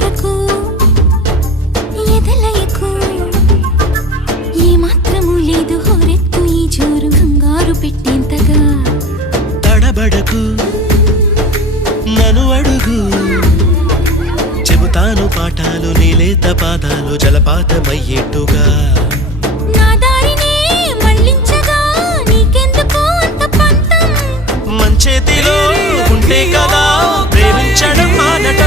కొరకు ఎదలయకు ఏ మాత్రము లేదు హోరెత్తు ఈ జోరు కంగారు పెట్టేంతగా తడబడకు నన్ను అడుగు చెబుతాను పాఠాలు నీలేత పాదాలు జలపాతమయ్యేట్టుగా నా దారినే మళ్ళించగా నీకెందుకు అంత పంతం మంచేతిలో ఉంటే కదా ప్రేమించడం మానట